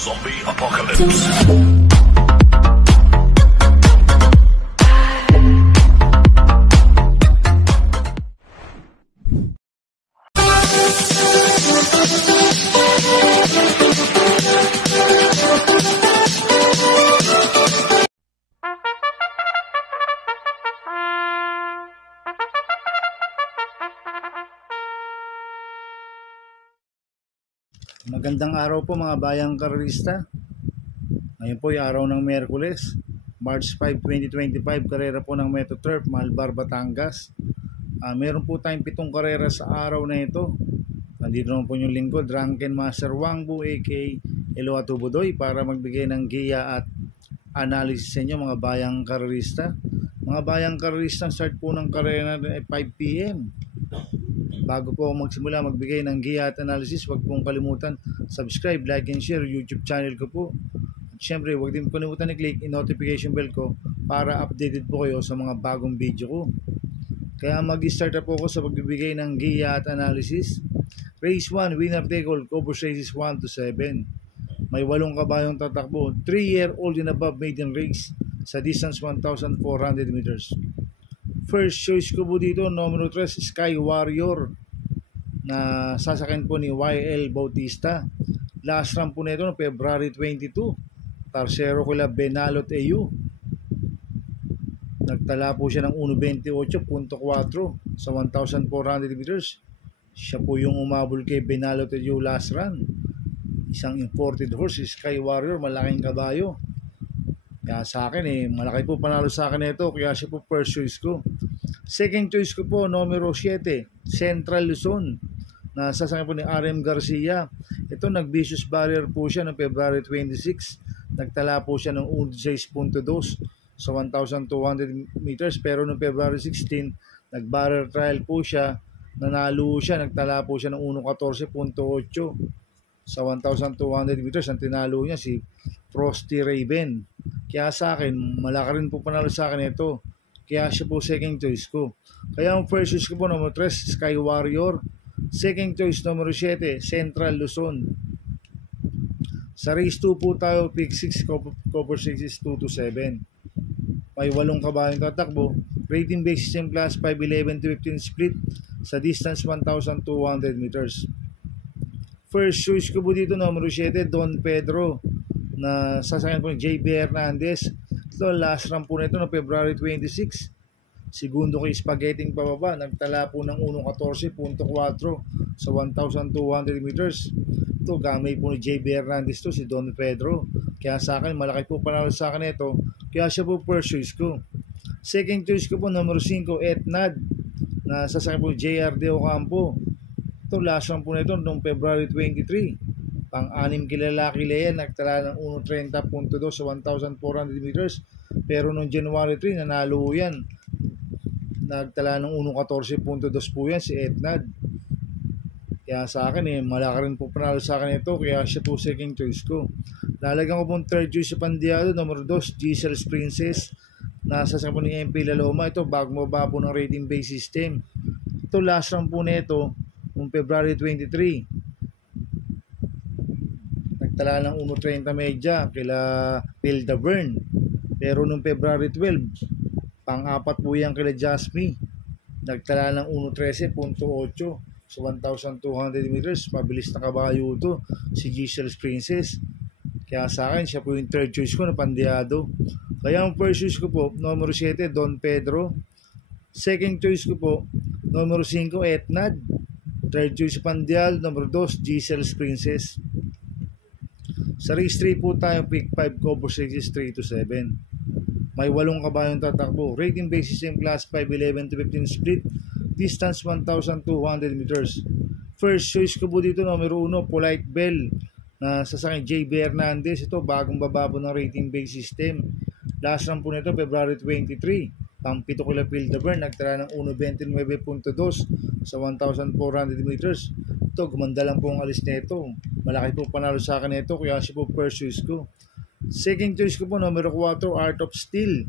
Zombie Apocalypse. Magandang araw po mga bayang karerista. Ngayon po yung araw ng Miyerkules, March 5, 2025, karera po ng Metroturf, Malbar, Batangas. Meron po tayong 7 karera sa araw na ito. Nandito naman po yung lingkod, Drunken Master Wangbu aka Eloa Tubudoy, para magbigay ng giya at analysis sa inyo mga bayang karerista. Mga bayang karerista, start po ng karera ay 5 PM. Bago po magsimula magbigay ng giya at analysis, huwag pong kalimutan subscribe, like, and share YouTube channel ko po. At syempre, huwag din kalimutan i-click yung notification bell ko para updated po kayo sa mga bagong video ko. Kaya mag-start na po ako sa pagbibigay ng giya at analysis. Race 1, winner take all, Cobos races 1 to 7. May 8 kabayong tatakbo, 3-year-old and above maiden race sa distance 1,400 meters. First choice ko po dito, numero 3, Sky Warrior, na sasakyan po ni YL Bautista. Last run po nito no February 22. Tarsero kila Benalot EU. Nagtala po siya ng 1.28.4 sa 1,400 meters. Siya po yung umabol kay Benalot EU last run. Isang imported horse, Sky Warrior, malaking kabayo. Kaya sa akin malaki po panalo sa akin ito, kaya siya po first choice ko. Second choice ko po, numero 7, Central Luzon, na sasakyan po ni RM Garcia. Ito, nag-vicious barrier po siya noong February 26. Nagtala po siya ng 16.2 sa 1,200 meters. Pero noong February 16, nag-barrier trial po siya. Nanalo siya, nagtala po siya ng 1.14.8 sa 1,200 meters. Ang tinalo niya si Frosty Raven. Kaya sa akin, malaki rin po panalo sa akin ito. Kaya siya po second choice ko. Kaya ang first choice ko po, numero 3, Sky Warrior. Second choice, numero 7, Central Luzon. Sa race 2 po tayo, pick 6, Cobos races 2 to 7. May 8 kabayong tatakbo. Rating basis in class 5'11 to 15 split sa distance 1,200 meters. First choice ko po dito, numero 7, Don Pedro, na sasakyan po ni JB Hernandez. Ito, last run po nito no February 26. Segundo kay Spaghetting pababa, nagtala po ng 1.14.4 sa 1,200 meters. Ito, gamay po ni JB Hernandez to, si Don Pedro. Kaya sa akin, malaki po panalo sa akin ito. Kaya siya po first choice ko. Second choice ko po, numero 5, Etnad, na sasakyan po ni JR De Ocampo. Ito, last run po nito noong February 23. Pang-anim kilalaki yan, nagtala ng 1.30.2 sa 1,400 meters. Pero noong January 3, nanalo yan. Nagtala ng 1.14.2 po yan si Etnad. Kaya sa akin malaki rin po panalo sa akin ito, kaya siya po second choice ko. Lalagyan ko pong third choice sa Pandiado, numero 2, Giselle's Princess, na sasakyan po ni MP Laloma. Ito, bago mababa po ng rating base system. Ito, last run po nito noong February 23. Nagtala ng 1.30 medya kila Pilda Byrne. Pero noong February 12, pang-apat po yan kila Jasmine. Nagtala ng 1.13.8 sa 1,200 meters. Mabilis na kabayo ito, si Giselle's Princess. Kaya sa akin, siya po yung third choice ko na Pandiado. Kaya ang first choice ko po, numero 7, Don Pedro. Second choice ko po, numero 5, Etnad. Third choice Pandiado, numero 2, Giselle's Princess. Sa race 3 po tayo, pick 5, Cobos races 3 to 7. May 8 kabayong tatakbo. Rating basis in class 5'11 to 15 split. Distance 1,200 meters. First choice ko po dito, numero 1, Polite Bell, na sasakyan JB Hernandez. Ito, bagong bababo ng rating base system. Last run po nito, February 23. Pang-pito kila Pilda Byrne, nagtala ng 1.29.2 sa 1,400 meters. Ito, gumanda lang po ang alis nito. Malaki po panalo sa akin ito, kaya siya po first choice ko. Second choice ko po, numero 4, Art of Steel,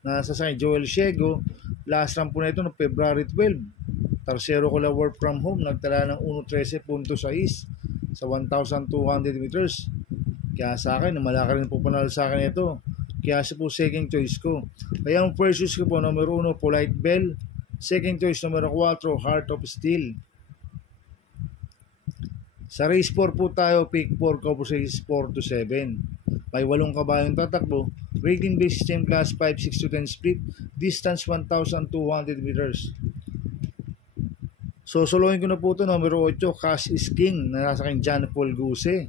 na sasakyan Joel Ciego. Last run po nito no February 12. Tarsero ko la work from home, nagtala ng 1.13.6 sa 1,200 meters. Kaya sa akin, malaki rin po panalo sa akin ito. Kaya siya po second choice ko. Kaya ang first choice ko po, numero 1, Polite Bell. Second choice, numero 4, Heart of Steel. Sa race 4 po tayo, pick 4 ko po sa race 4 to 7. May 8 kabayong tatakbo. Rating based system class 5, 6 to 10 split. Distance 1,200 meters. So, solohin ko na po ito, numero 8, Cash is King, na nasa kay John Paul Guse.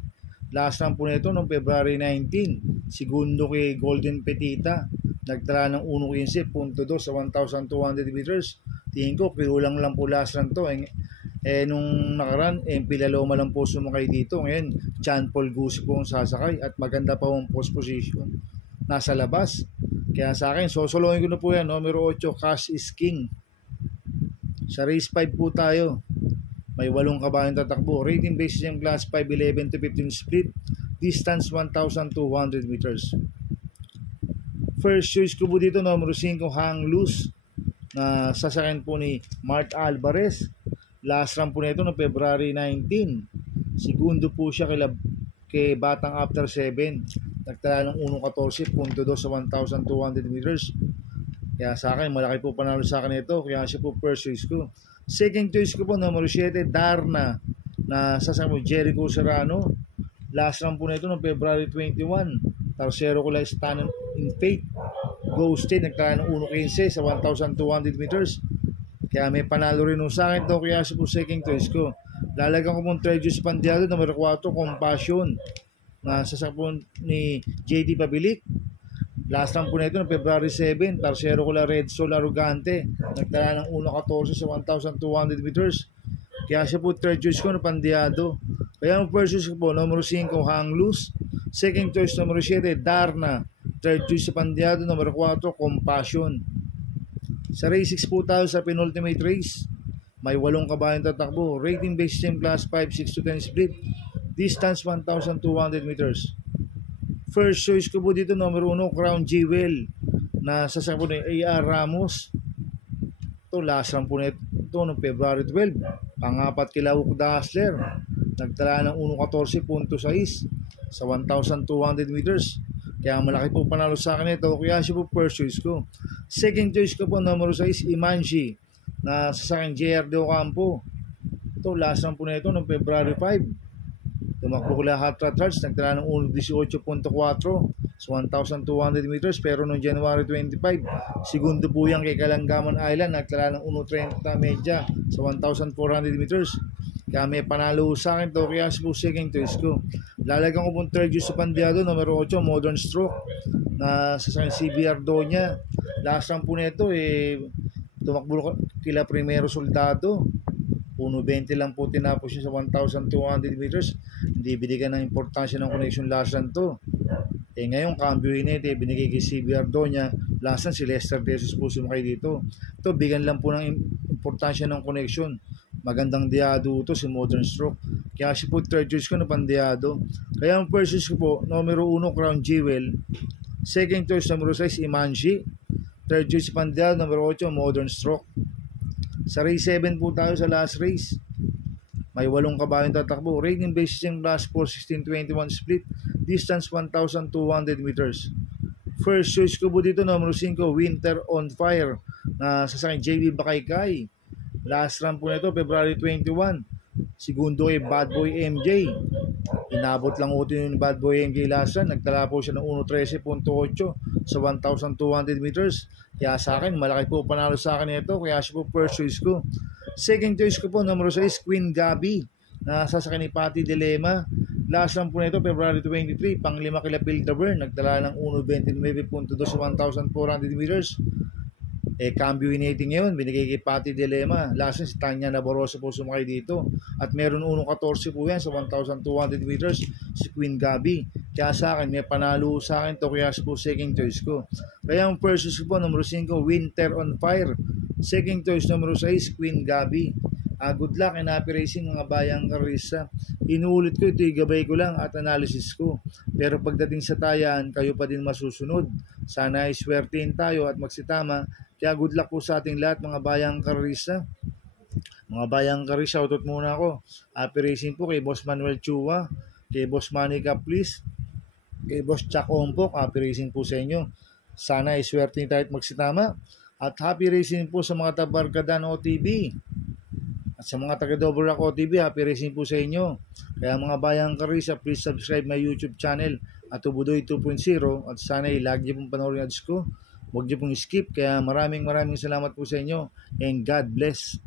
Last run po nito noong February 19. Segundo kay Golden Petita. Nagtala ng 1.15.2 sa 1,200 meters. Tingin ko, pinulang lang po last run to. Nung nakaraan, Pilaloma lang po sumakay dito. Ngayon, John Paul Guse po ang sasakay at maganda pa ang post position. Nasa labas. Kaya sa akin, sosolohin ko na po yan. Numero 8, Cash is King. Sa race 5 po tayo. May 8 kabayong tatakbo. Rating based yung class 5, 11 to 15 split. Distance 1,200 meters. First choice ko po dito, numero 5, Hang Loose, na sasakyan po ni Mart Alvarez. Last run po nito no February 19. Segundo po siya kay Batang After 7. Nagtala ng 1.14.2 sa 1,200 meters. Kaya sa akin, malaki po panalo sa akin ito. Kaya siya po first choice ko. Second choice ko po, numero 7, Darna, na sasakyan mo Jericho Serrano. Last run po nito noong February 21. Tercero ko lang Stand in Faith. Ghosted, nagtala ng 1.15 sa 1,200 meters. Kaya may panalo rin sa akin ito. Kaya siya po second choice ko. Lalagyan ko pong third choice Pandiado, numero 4, Compassion, na sasakyan po ni JD Pabilik. Last run po na ito ng February 7, Tercero ko la Red Sol Arrogante. Nagtala ng 1.14 sa 1,200 meters. Kaya siya po third choice ko na Pandiado. Kaya ang first choice ko po, numero 5, Hang Loose. Second choice, numero 7, Darna. Third choice sa Pandiado, numero 4, Compassion. Sa race 6 po tayo sa penultimate race. May 8 kabayong tatakbo. Rating based system class 5, 6 to 10 split. Distance 1,200 meters. First choice ko po dito, numero 1, Crown Jewel, na sasakyan po ni A.R. Ramos. Ito, last run po na ito noong February 12. Pangapat kila Huk Dassler. Nagtala ng 1.14.6 sa 1,200 meters. Kaya malaki po panalo sa akin ito. Kaya siya po first choice ko. Second choice ko po, numero 6, Imanji, na sasakyan JR De Ocampo. Ito, last run po na ito noong February 5. Tumakbo ko lahat Hot Rod Hearts, nagtala ng 1.18.4 sa 1,200 meters, pero noong January 25, segundo po yan kay Kalangaman Island, nagtala ng 1.30 medya sa 1,400 meters. Kaya may panalo sa akin to, kaya po second choice ko. Lalagyan ko pong third choice sa Pandiado, numero 8, Modern Stroke, na sa CBR Doña. Last run po nito, tumakbo kila Primero Soldado. 1.20 lang po tinapos siya sa 1,200 meters. Hindi binigyan ng importansya ng connection last run to. Ngayon, cambio init, binigay kay CBR Doña. Last run, si Lester Desos po sumakay dito. Ito, bigyan lang po ng importansya ng connection. Magandang diado ito, si Modern Stroke. Kaya si po third choice ko na Pandiado. Kaya ang first choice ko po, numero 1, Crown Jewel. Second choice, numero 6, Imanji. Third choice, Pandiado, numero 8, Modern Stroke. Sa race 7 po tayo sa last race. May 8 kabayong tatakbo. Rating based yung class 4, 16-21 split. Distance 1,200 meters. First choice ko po dito, numero 5, Winter on Fire, na sasakyan JB Bakaykay. Last run po nito, February 21. Segundo kay Bad Boy MJ. Inabot lang uto yung Bad Boy MJ last run. Nagtala po siya ng 1.13.8 sa 1,200 meters. Kaya sa akin, malaki po panalo sa akin ito. Kaya siya po first choice ko. Second choice ko po, numero 6, Queen Gabi, na sasakyan ni Patty Dilema. Last run po nito, February 23, pang-5 kila Piltover. Nagtala ng 1.29.2 sa 1,400 meters. Cambio inating ngayon, binigay kay Patty Dilema. Last run, si Tanya Navarrosa po sumakay dito. At meron 1.14 po yan sa 1,200 meters, si Queen Gabi. Kaya sa akin, may panalo sa akin to, kaya po second choice ko. Kaya ang first choice ko po, numero 5, Winter on Fire. Second choice, numero 6, Queen Gabi. Good luck and happy racing mga bayang karisa. Inuulit ko ito, gabay ko lang at analysis ko. Pero pagdating sa tayan, kayo pa din masusunod. Sana ay swertein tayo at magsitama. Kaya good luck po sa ating lahat mga bayang karisa. Mga bayang karisa, shoutout muna ako. Happy racing po kay Boss Manuel Chua, kay Boss Manny Caplis, Kay Boss Chuck Ompok, happy racing po sa inyo. Sana iswerte niyo tayo at magsitama. At happy racing po sa mga tabarkadan OTV. At sa mga taga-Double Rock OTV, happy racing po sa inyo. Kaya mga bayang karisa, please subscribe my YouTube channel at Tubudoy 2.0. At sana lagi niyo pong panoorin ads ko. Huwag niyo pong skip. Kaya maraming salamat po sa inyo. And God bless.